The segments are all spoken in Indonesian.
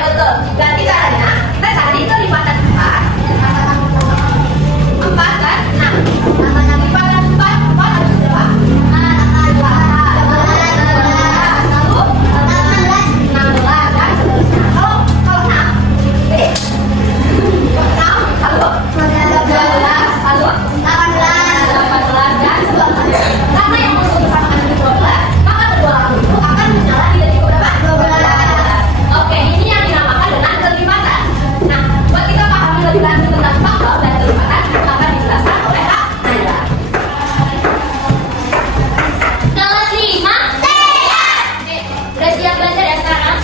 betul. Berarti caranya kita cari kelipatan 4. 4 kan? Nah, kelipatan 4 harus berapa? 2. Lalu 16 dan seterusnya. Kalau 6, jadi 6 lalu 12 lalu 18 dan seterusnya. Karena yang masuk bersama dengan 12, maka kedua lagu itu akan menyala di detik berapa? 12. Oke, ini yang dinamakan dengan kelipatan. Nah, buat kita pahami lebih lanjut tentang faktor dan kelipatan, akan dijelaskan oleh Kak Naila. Kelas 5 siap. Oke, udah siap belajar ya sekarang?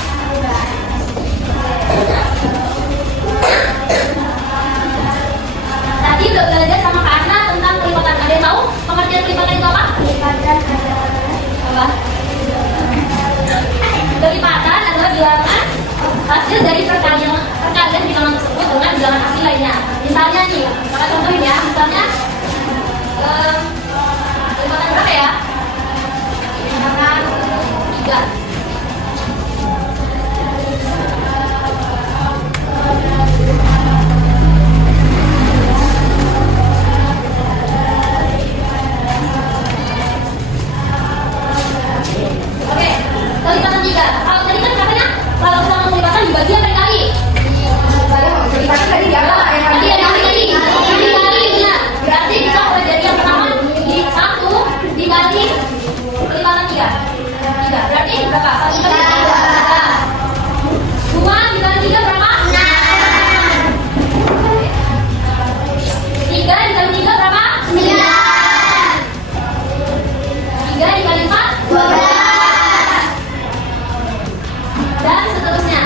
Tadi udah belajar sama Kak Ana tentang kelipatan. Ada yang tahu pengertian kelipatan itu apa? Apa? Kelipatan adalah bilangan hasil dari perkalian bilangan tersebut dengan bilangan asli lainnya. Misalnya nih, kita contohin ya. Misalnya kelipatan berapa ya? Kelipatan 3. Oke, kelipatan 3. Kalau tadi kan katanya kalau sama kelipatan dibagi apa dikali? Kelipatan tadi dia apa? Tadi ada dikali. Dikali benar. Berarti kita pelajari yang pertama di 1 dikali kelipatan 3. 3. Berarti berapa? 1 dikali 3. 2 dikali 3 berapa? 3 dikali 3 berapa? 9. 3 dikali 4 12. Dan seterusnya.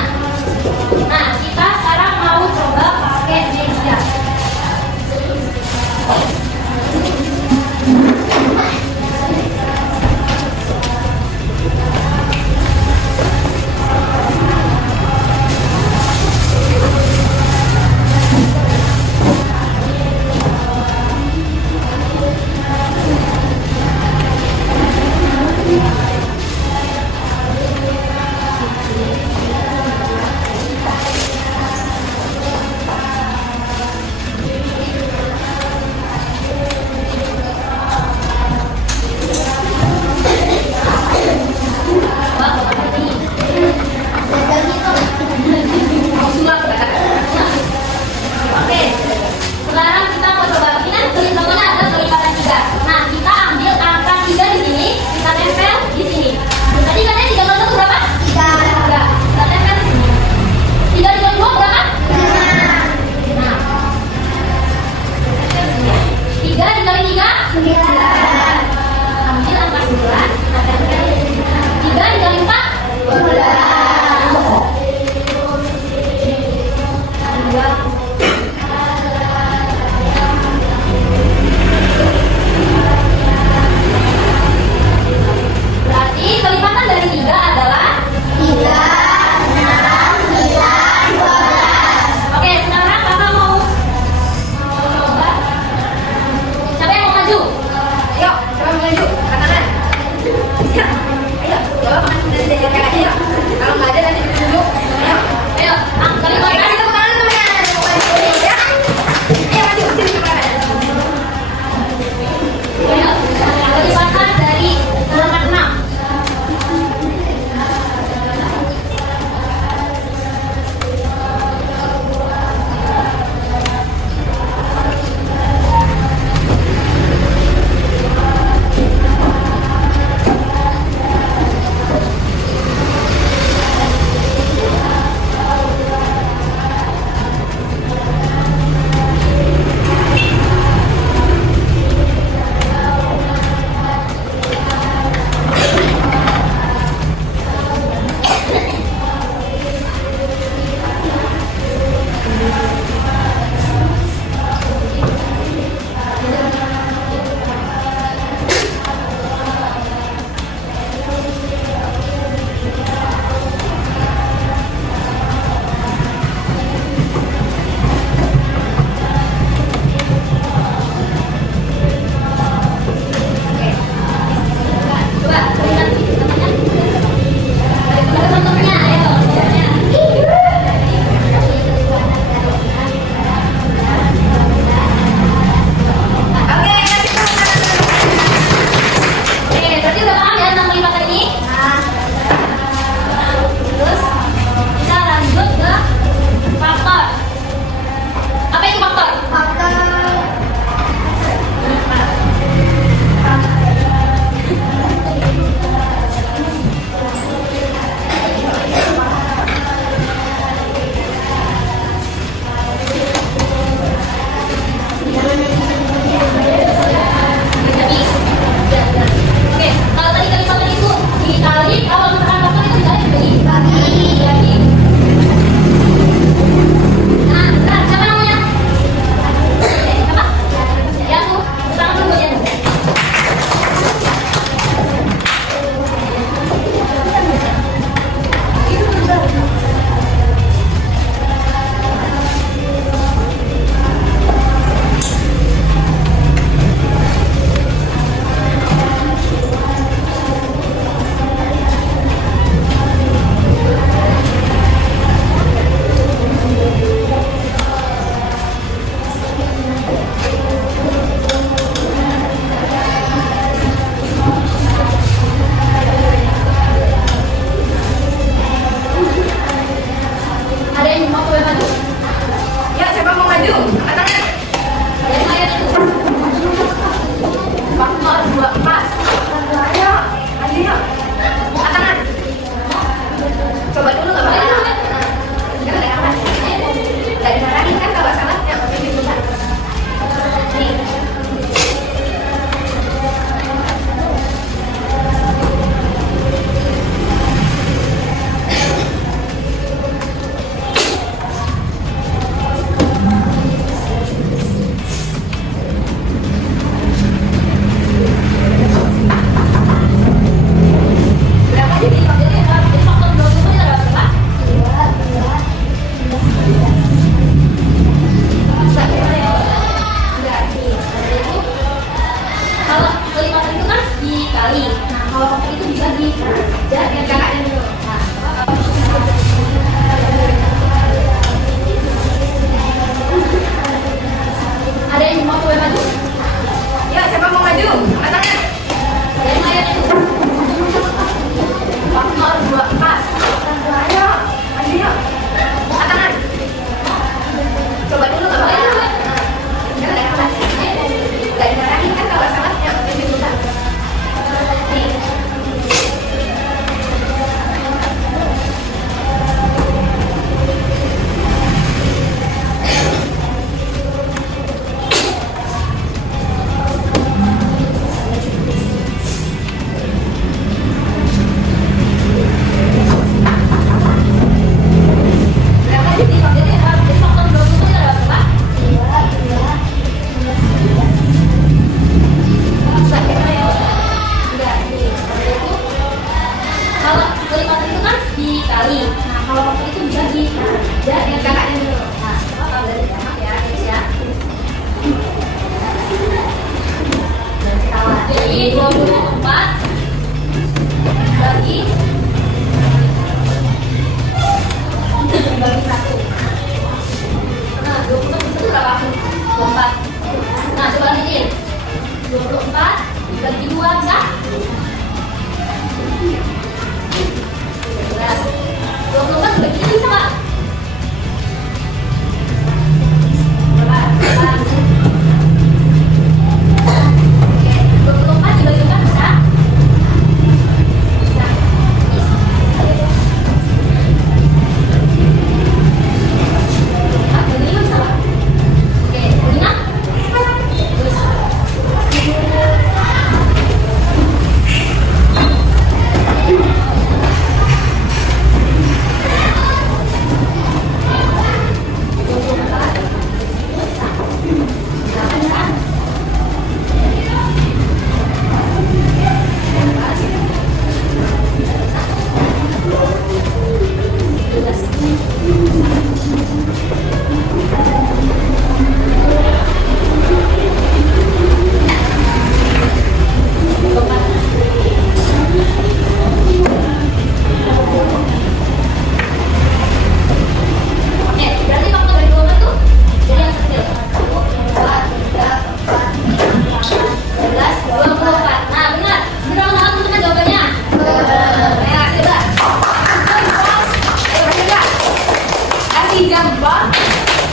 3 jempol.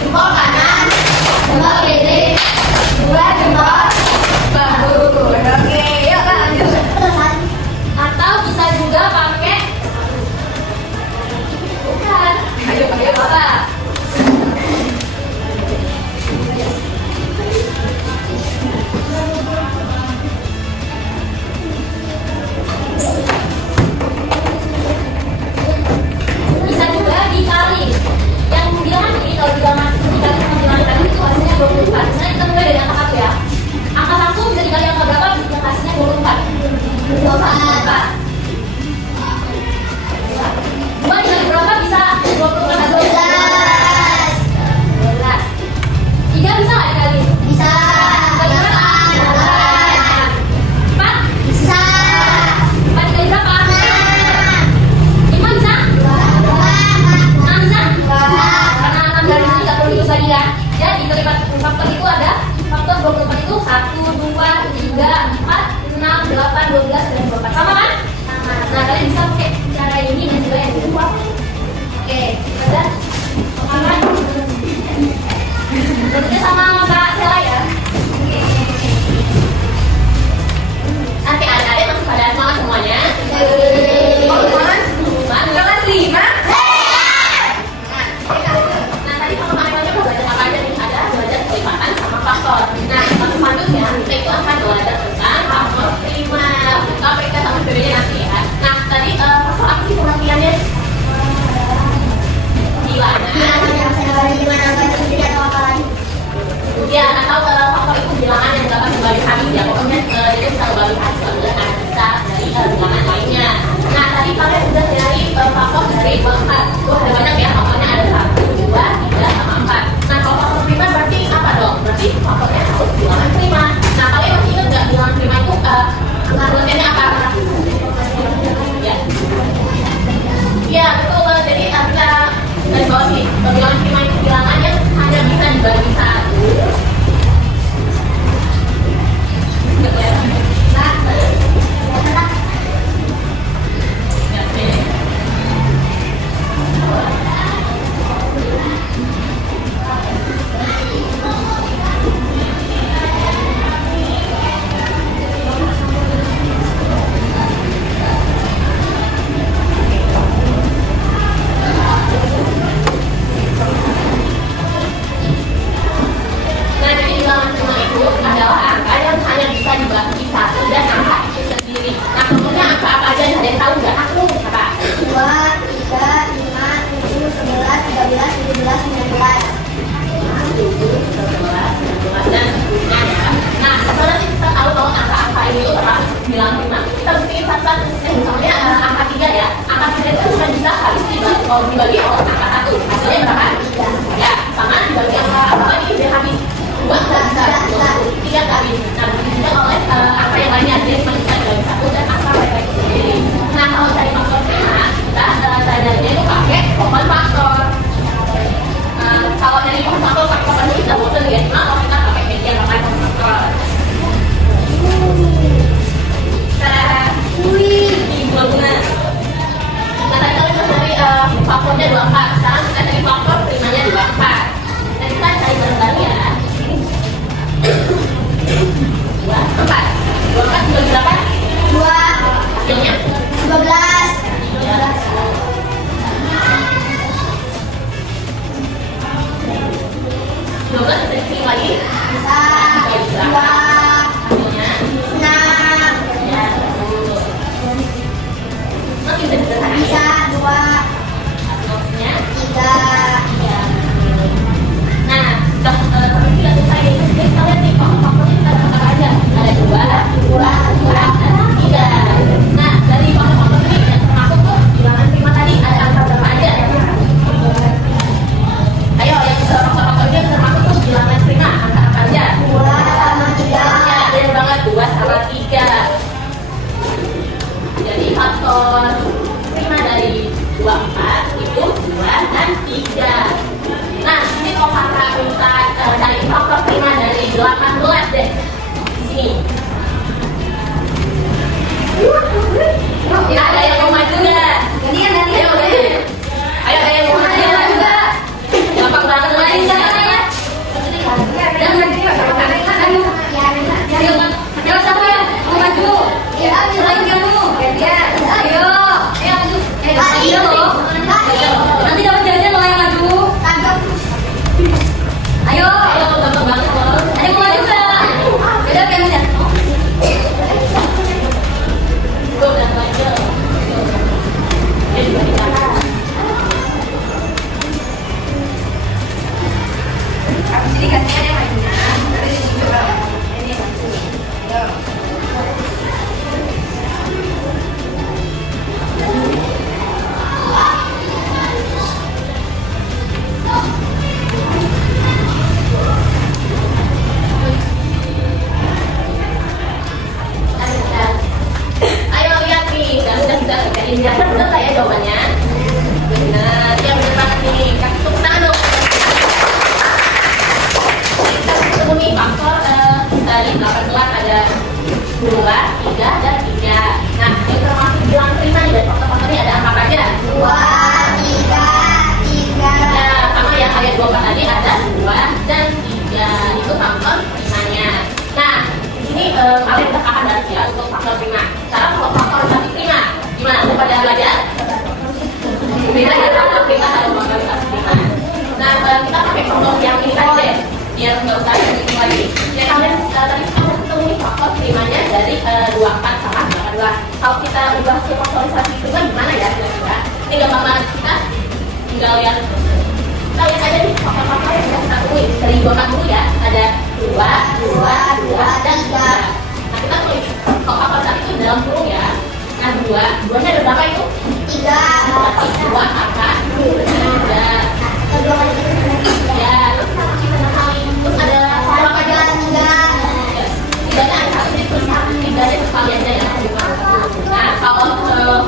Jempol kanan, jempol kiri, 2 jempol Bahu. Oke, yuk lanjut. terusan. Atau bisa juga pakai bukan. Ayo pakai apa? Bisa juga dikali. Yang bilangan ini kalau bilangan dikali sama bilangan tadi itu hasilnya 24. Misalnya kita mulai dari angka 1 ya. Angka 1 bisa dikali angka berapa? Yang hasilnya 24. 24. 2 dikali berapa bisa 24 hasilnya? 12. 3 bisa nggak dikali? Bisa. 4 Bisa. 4 dikali berapa? 5 bisa? 6 bisa? Karena 6 dari 30 itu tadi ya. Jadi terlibat faktor itu ada faktor 24 itu 1, 2, 3, 4, 6, 8, 12, dan 24. Sama kan? Nah, kalian bisa pakai cara ini dan juga yang kedua. Oke, ada pemahaman. Berikutnya sama Kak Sela ya. Nanti adik-adik masih pada semangat semuanya. Kelas 5. Nah, tadi sama Kak Emilnya udah belajar apa aja nih? Ada belajar kelipatan sama faktor. Nah, selanjutnya kita itu akan belajar tentang faktor prima. KPK sama sebagainya nanti ya. Nah, tadi faktor apa sih pengertiannya? Ya, atau faktor itu bilangan yang dapat kembali habis ya. Pokoknya dia bisa kembali habis kalau nggak bisa dari bilangan lainnya. Nah, tadi kalian sudah dari faktor dari 4. Wah, ada banyak ya. Faktornya ada 1, 2, 3, sama 4. Nah, kalau faktor prima berarti apa dong? Berarti faktornya harus bilangan prima. Nah, kalian masih ingat nggak bilangan prima itu pengertiannya apa? Ya. Ya, betul. Jadi kita dari bawah sih, bilangan prima itu bilangan yang hanya bisa dibagi 1. Nah, jadi bilangan prima itu adalah angka yang hanya bisa dibagi 1 dan angka itu sendiri. Nah, contohnya angka apa aja? Ada yang tahu nggak? Aku apa? 2, 3, 5, 7, 11, 13, 17, 19. 11, dan seterusnya ya. Nah, setelah kita tahu bahwa angka-angka ini itu termasuk bilangan prima, kita mesti satu. Misalnya angka 3 ya. Angka 3 itu cuma bisa habis dibagi oleh angka 1. Hasilnya berapa? Ya, sama dibagi angka apa lagi? Dia habis 2 nggak bisa, 3 nggak habis. Nah, begitu juga oleh angka yang lainnya. Dia cuma bisa dibagi 1 dan angka mereka itu sendiri. Nah, kalau cari faktor prima, kita caranya itu pakai common faktor. Kalau dari common faktor pakai common itu kita bosan ya. Cuma kalau kita pakai media namanya common faktor. Benar. Nah, tadi kalian dari faktornya 24. Sekarang kita cari faktor primanya 24. Nah, kita cari bareng-bareng ya. 24. 24 dibagi berapa? 2, Hasilnya 12. 12 bisa disini lagi. Bisa. 2, Hasilnya 6. ya 10. Masih bisa disederhanakan. Bisa. 2, Hasilnya 3. ya. Nah, tapi tidak selesai. Jadi kalian nih faktor-faktornya kita dapat apa aja? Ada 2, kurang, dan 3. Nah, dari faktor-faktor ini yang termasuk tuh bilangan prima tadi ada angka berapa aja? Ayo, yang faktor-faktor ini yang termasuk tuh bilangan prima angka apa aja? 2, kalian tekan dari ya untuk faktor prima. Sekarang untuk faktorisasi prima, gimana? Udah pada belajar? Beda ya faktor prima sama faktorisasi prima. Nah, kita pakai contoh yang ini tadi deh, biar nggak usah ini lagi. Ya kalian tadi kita ketemu faktor primanya dari 24 sama 82. Kalau kita ubah ke faktorisasi prima gimana ya kira-kira? Ini gampang kita tinggal lihat. Kita lihat aja nih faktor-faktor yang kita temui dari 24 dulu ya. Ada 2, dan 3. Nah kita tulis kalau faktorisasi itu dalam kurung ya. Nah 2-nya ada berapa itu? 3. 2 angka 3. Kedua kali itu Ya, terus kita kali. Terus ada berapa aja? 3-nya ada 1 nih, terus 3-nya sekalian aja ya. Nah kalau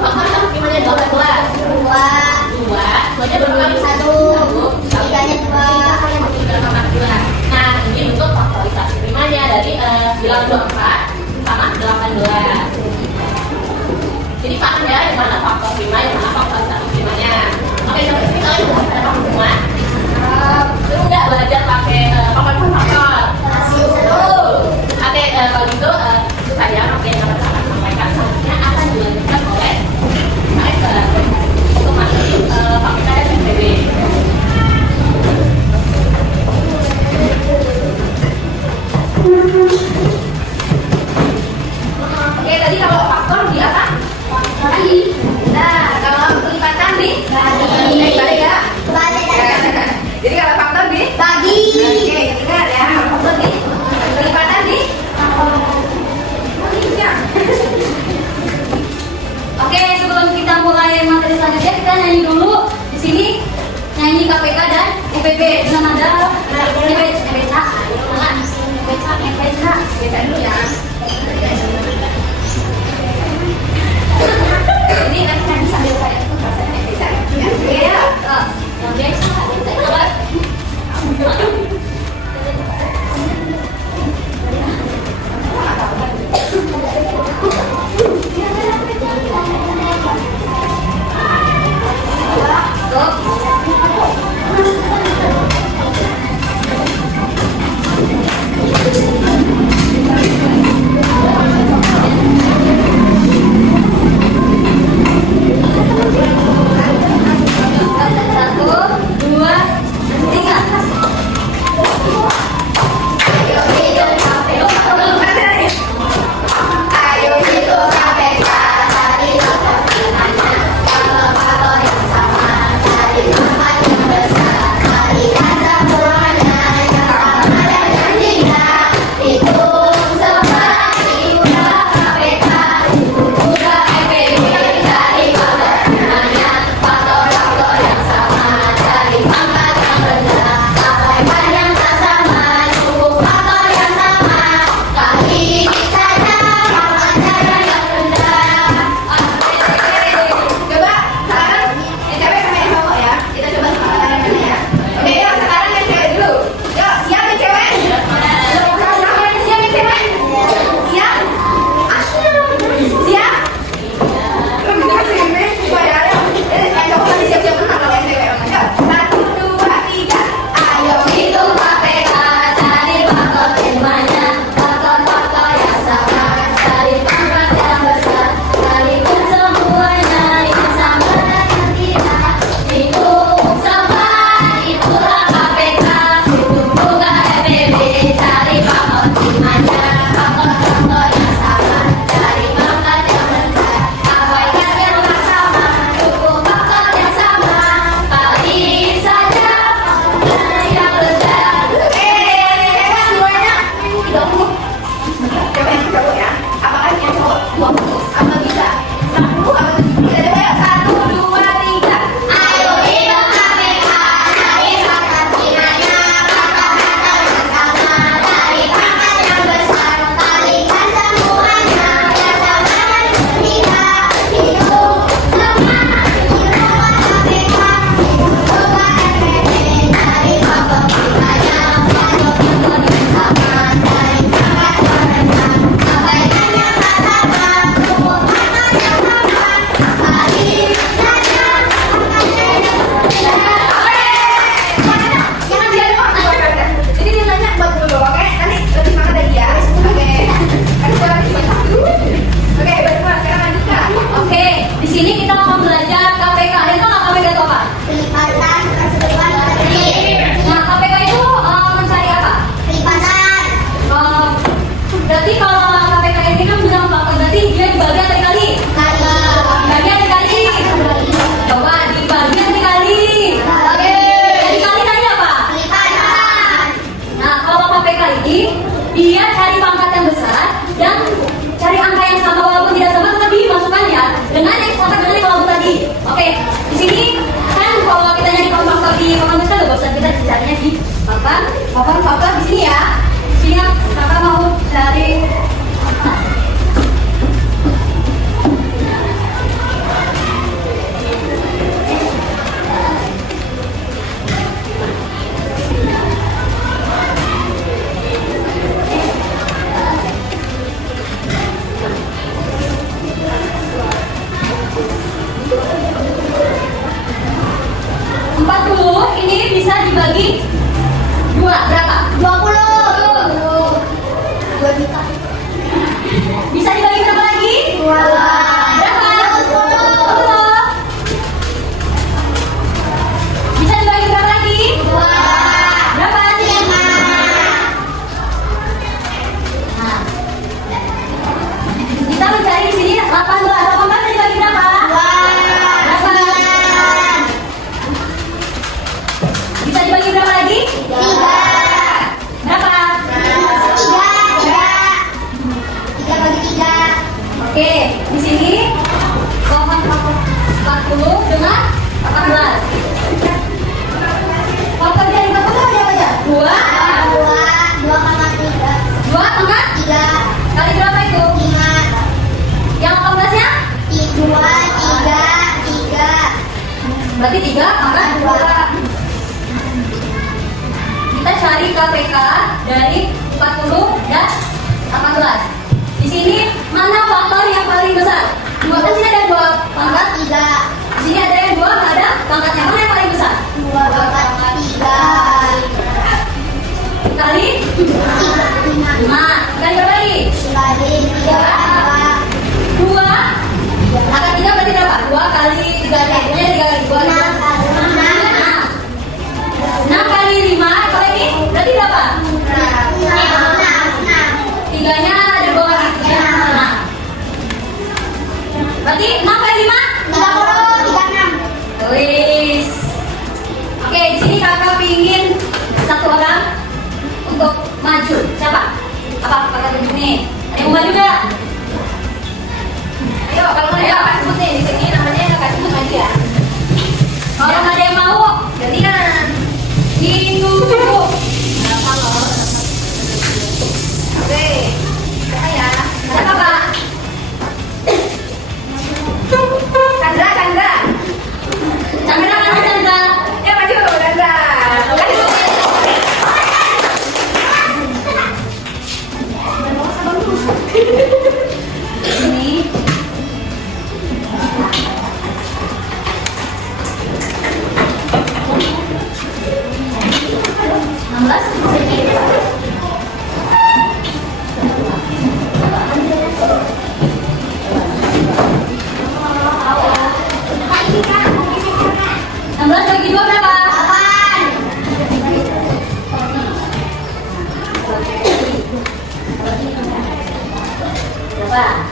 faktorisasi primanya 12. 2-nya berapa kali? 1, 3-nya 2. Nah, ini bentuk faktorisasi primanya dari 924 sama 18. Jadi paham ya yang mana faktor prima, yang mana faktorisasi primanya. Oke, sampai sini kalian sudah pada paham semua? Belum nggak belajar pakai faktor-faktor? Oke, kalau gitu itu saja materi yang dapat saya sampaikan. Selanjutnya akan dilanjutkan oleh saya untuk materi fakultas SPB. Oke, tadi kalau faktor di atas bagi. Nah, kalau pelipatan di balik ya. Jadi kalau faktor di Bagi. Oke, ingat ya, kalau faktor di pelipatan di ya. Oke, sebelum kita mulai materi selanjutnya, kita nyanyi dulu di sini. Nyanyi KPK dan UPB dengan nada EBK dulu ya. Ini nanti sambil saya ya. Satu, dua, Berarti 3 pangkat 2. Kita cari KPK dari 40 dan 18. Di sini mana faktor yang paling besar? Dua kan sini ada 2 pangkat 3. Di sini ada yang 2, nggak ada pangkatnya. Mana yang paling besar? 2 pangkat 3. Kali 5. Kali berapa lagi? Kali 3. 2. Angka 3 berarti berapa? 2 kali 3 kali. 3 kali 2. 6 kali 5. Apa lagi? Berarti berapa? 3-nya ada 2 kali. 6. Berarti 6 kali 5? 36. Wis. Oke, di sini kakak pingin satu orang untuk maju. Siapa? Apa kakak tunjuk nih? Ada yang mau maju nggak? Ayo, kalau nggak ada kakak sebut nih. Di sini namanya kakak sebut maju ya. Kalau nggak ada yang mau, gantian. Ditunggu. Oke. Siapa ya? Siapa Pak? Chandra, Chandra. Chandra, mana Chandra? Ya maju, Chandra. Ini. Bagi 2 berapa? 8. Berapa?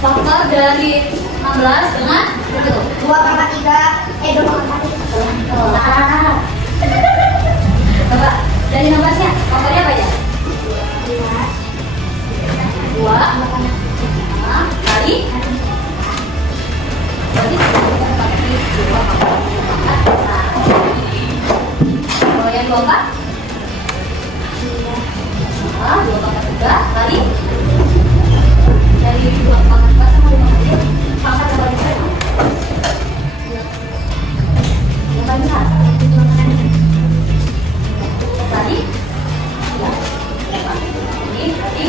Faktor dari 16 dengan 2 pangkat 3. 2 pangkat 3. Coba dari 16-nya faktornya apa aja? 2 kali berarti 2 pangkat 1. Kalau yang 24 2 pangkat 3 kali dari 2 pangkat 4 sama 5 kali pangkat yang paling besar. Yang paling besar tadi ini berarti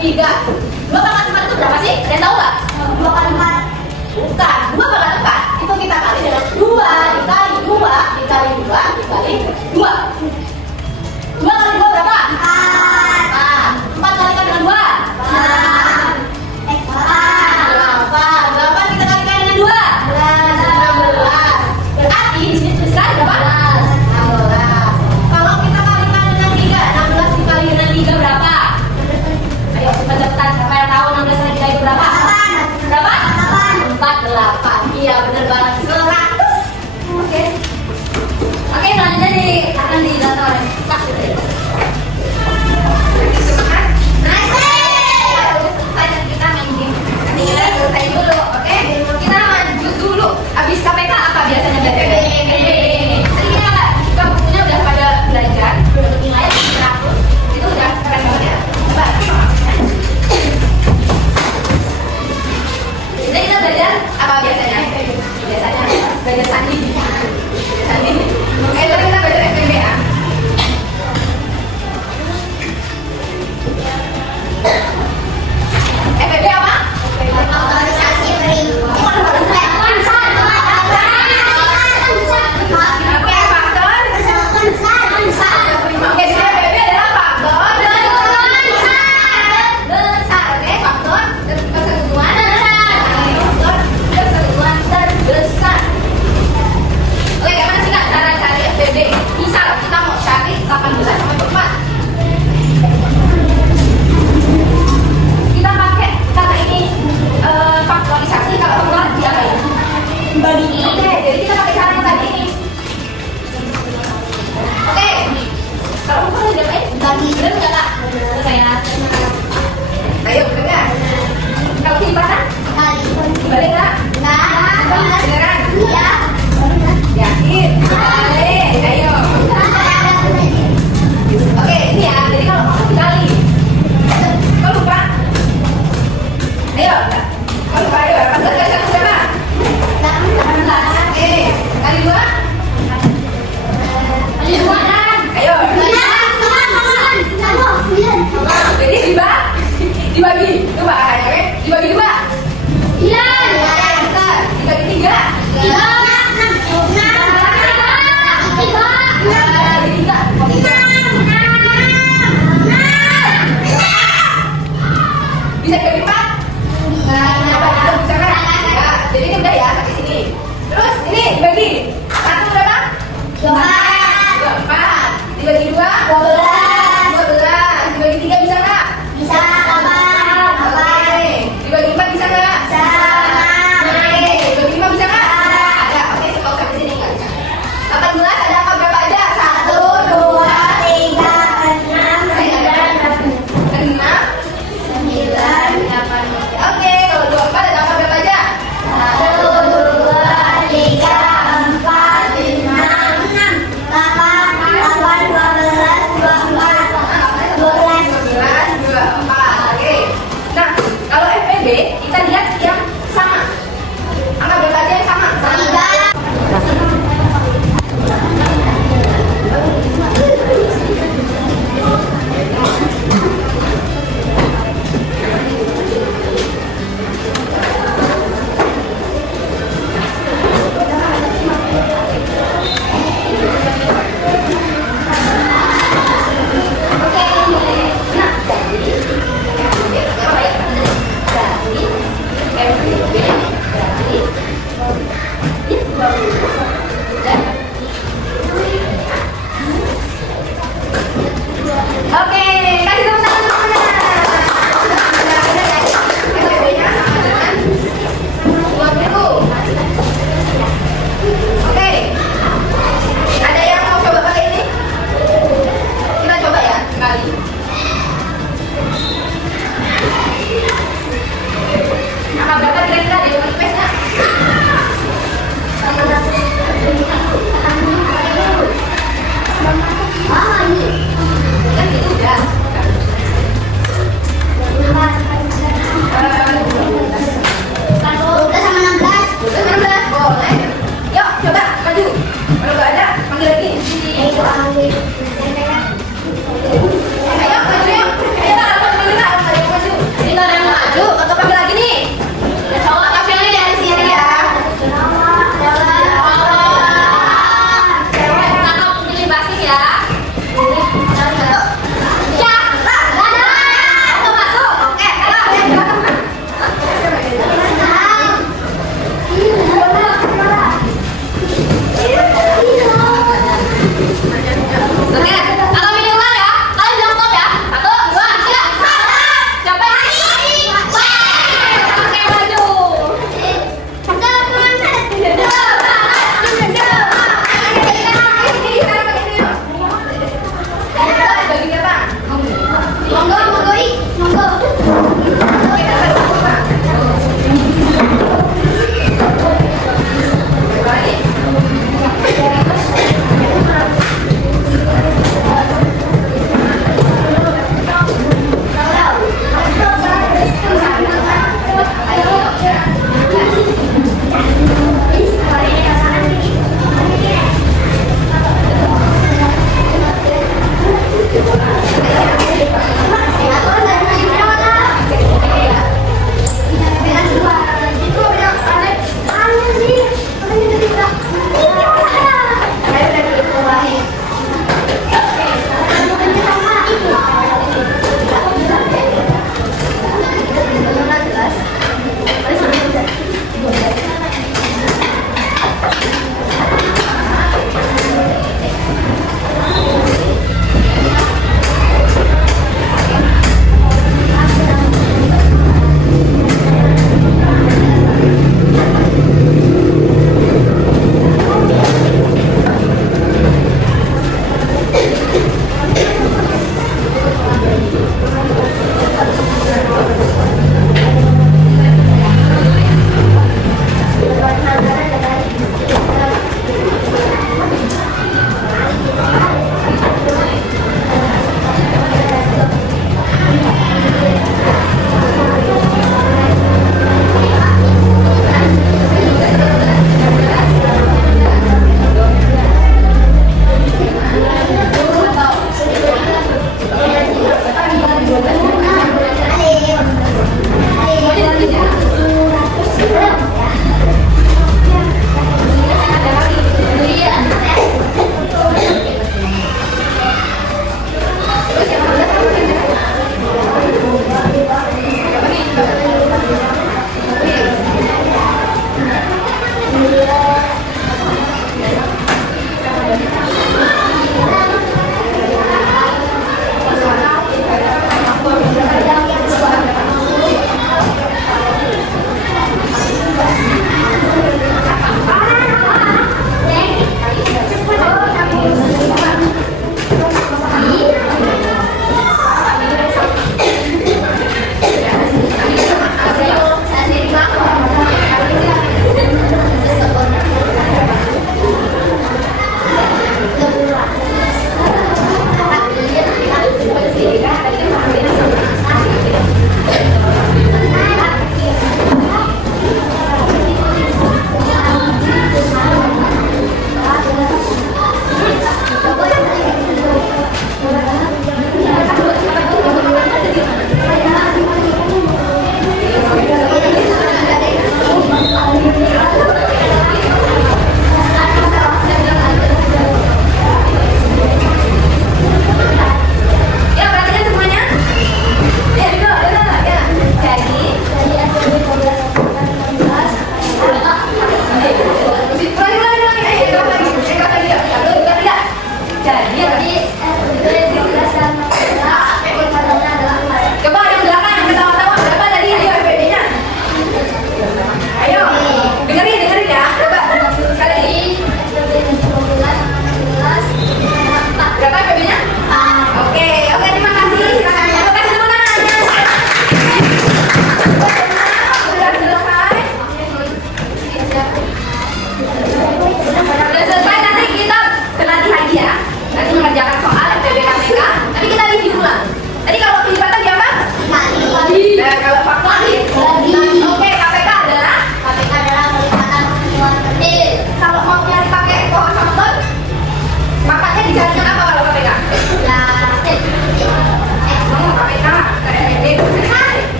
3. 2 pangkat 4 itu berapa sih? Kalian tahu nggak? 2 kali 4. Bukan. 2 pangkat 4 itu kita kali dengan 2 dikali 2 dikali 2 dikali 2. 2 kali 2 berapa? 4. 4 kalikan dengan 2. 8 kita kalikan dengan 2. 16. Berarti di sini tulisan berapa? 16. Kalau kita kalikan dengan 3, 16 dikali dengan 3 berapa? Ayo cepat-cepat, siapa yang tahu 16 kali 3 itu berapa? Iya, bener banget. 100. Oke. Oke, selanjutnya akan didata oleh Kak Putri. Nice. Kita main game. Nanti kita selesai dulu, oke? Kita lanjut dulu. Abis KPK apa biasanya BTW? Tadi kita bukunya udah pada belajar, udah dapat nilai 100. Itu udah keren banget ya. Coba. Jadi kita belajar apa biasanya? Biasanya belajar sandi. Sandi. Tapi kita belajar FPB ya. FPB apa? Organisasi Oke, di FPB adalah faktor besar, oke? Faktor persekutuan terbesar. Oke, gimana sih Kak cara cari FPB? Misal kita mau cari 8 besar sampai 4. Kita pakai kata ini faktorisasi, kalau keluar diapain? Bagi. Oke, jadi kita pakai cara yang tadi ini. Oke, kalau ukur diapain? Bagi. Bener nggak Kak? Bener ya. Ayo, bener. Kalau timbangan? Balik Kak? Beneran? Iya. Yakin? Balik. Ayo. Oke, ini ya. Jadi kalau kamu dikali, kau lupa? Ayo. Kau lupa ayo. 18 kali 1 berapa? 18. Oke. Kali 2? Kali 2 kan? Ayo. Jadi dibagi. Coba oke? Dibagi 2. Dibagi 3. Bisa dibagi 4? Bisa kan? Ya, jadi ini udah ya sampai sini. Terus ini dibagi 1 berapa? 4. Dibagi 2? 12. Dibagi 3 bisa nggak? Oke. Dibagi 4 bisa nggak? Oke. Dibagi 5 bisa nggak? Ada. Oke, stop sampai sini nggak bisa. 18 ada apa berapa aja? 1, 2, 3, 6, 9, 8. Oke, kalau 24 ada apa berapa aja? 1, 2, 3, 4, 5, 6, 12. Oke. Nah, kalau FPB kita lihat yang sama. Angka berapa aja yang sama? 3. Oke, kasih tepuk tangan semuanya. FPB-nya sama dengan 20. Oke. Ada yang mau coba pakai ini? Kita coba ya, sekali. Angka berapa kira-kira di IPS-nya? Kan itu udah. Udah selesai, nanti kita berlatih lagi ya. Nanti mengerjakan soal PBKPK. Nanti kita review ulang. Tadi kalau kecepatan di apa? Nah, kalau faktor oke, KPK adalah KPK adalah kelipatan peristiwa penting. kalau mau